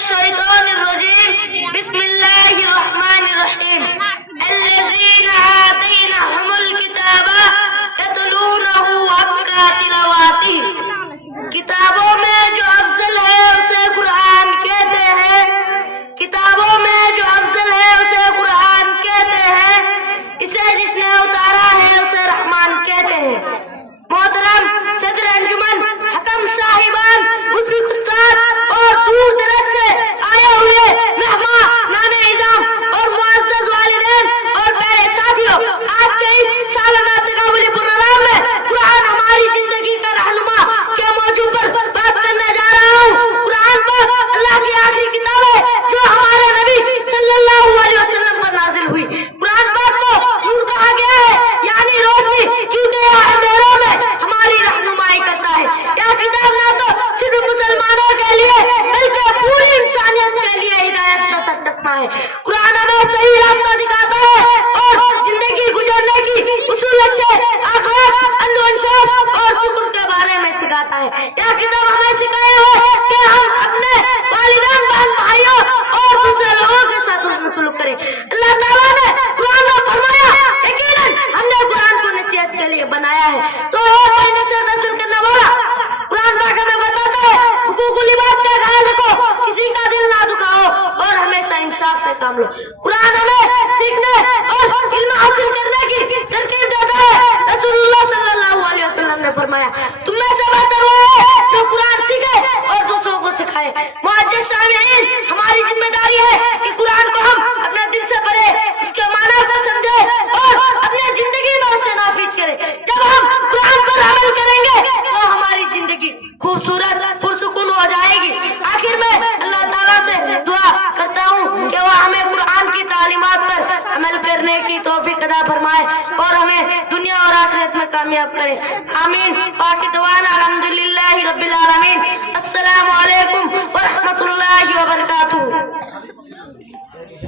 الشيطان الرجيم بسم الله الرحمن الرحيم الذين آتيناهم الكتاب يتلونه حق تلاوته کتابوں میں جو افضل ہے اسے قرآن کہتے ہیں کتابوں میں جو افضل ہے اسے قرآن کہتے ہیں اسے جس نے اتارا ہے اسے رحمان کہتے ہیں محترم صدر انجمن حکم صاحبان مسلم استاد اور دور دراز سے آئے ہوئے مہمان نام اعظام اور معزز والدین اور پیارے ساتھیوں آج کے اس سالانہ تقابلی پروگرام میں قرآن ہماری زندگی کا رہنما کے موضوع پر بات کرنے جا رہا ہوں قرآن پاک اللہ کی آخری کتاب ہے جو ہمارے نبی صلی اللہ علیہ وسلم پر نازل ہوئی قرآن پاک کو نور کہا گیا ہے یعنی روشنی کیونکہ یہ اندھیروں میں ہماری رہنمائی کرتا ہے یہ کتاب نہ تو صرف مسلمانوں کے لیے بلکہ پوری انسانیت کے لیے ہدایت کا سر چشمہ ہے قرآن ہمیں صحیح راستہ دکھاتا ہے اور زندگی گزارنے کی اصول اچھے اخلاق عدل و انصاف اور شکر کے بارے میں سکھاتا ہے یہ کتاب ہمیں سکھایا ہے کہ ہم اپنے والدین بہن بھائیوں اور دوسرے لوگوں کے ساتھ حسن سلوک کریں اللہ تعالیٰ نے قرآن میں فرمایا یقیناً ہم نے قرآن کو نصیحت کے لیے بنایا ہے تو کوئی نصیحت حاصل کرنے والا قرآن پاک ہمیں بتاتا ہے حقوق العباد کا خیال رکھو کسی کا دل نہ دکھاؤ اور ہمیشہ انصاف سے کام لو قرآن ہمیں سیکھنے اور علم حاصل کرنے کی ترغیب دیتا ہے رسول اللہ صلی اللہ علیہ وسلم نے فرمایا تم میں سے بہتر وہ ہے جو قرآن سیکھے اور دوسروں کو سکھائے معزز سامعین ہماری ذمہ داری ہے کہ قرآن کو ہم اپنے دل سے پڑھے اس کے معنی کو سمجھے اور اپنے زندگی میں اسے نافذ کرے جب ہم قرآن پر عمل کریں گے تو ہماری زندگی خوبصورت پرسکون ہو جائے گی آخر میں اللہ تعالیٰ سے دعا کرتا ہوں کہ وہ ہمیں قرآن کی تعلیمات پر عمل کرنے کی توفیق عطا فرمائے اور ہمیں دنیا اور آخرت میں کامیاب کرے آمین باقی دعوانا الحمدللہ رب العالمین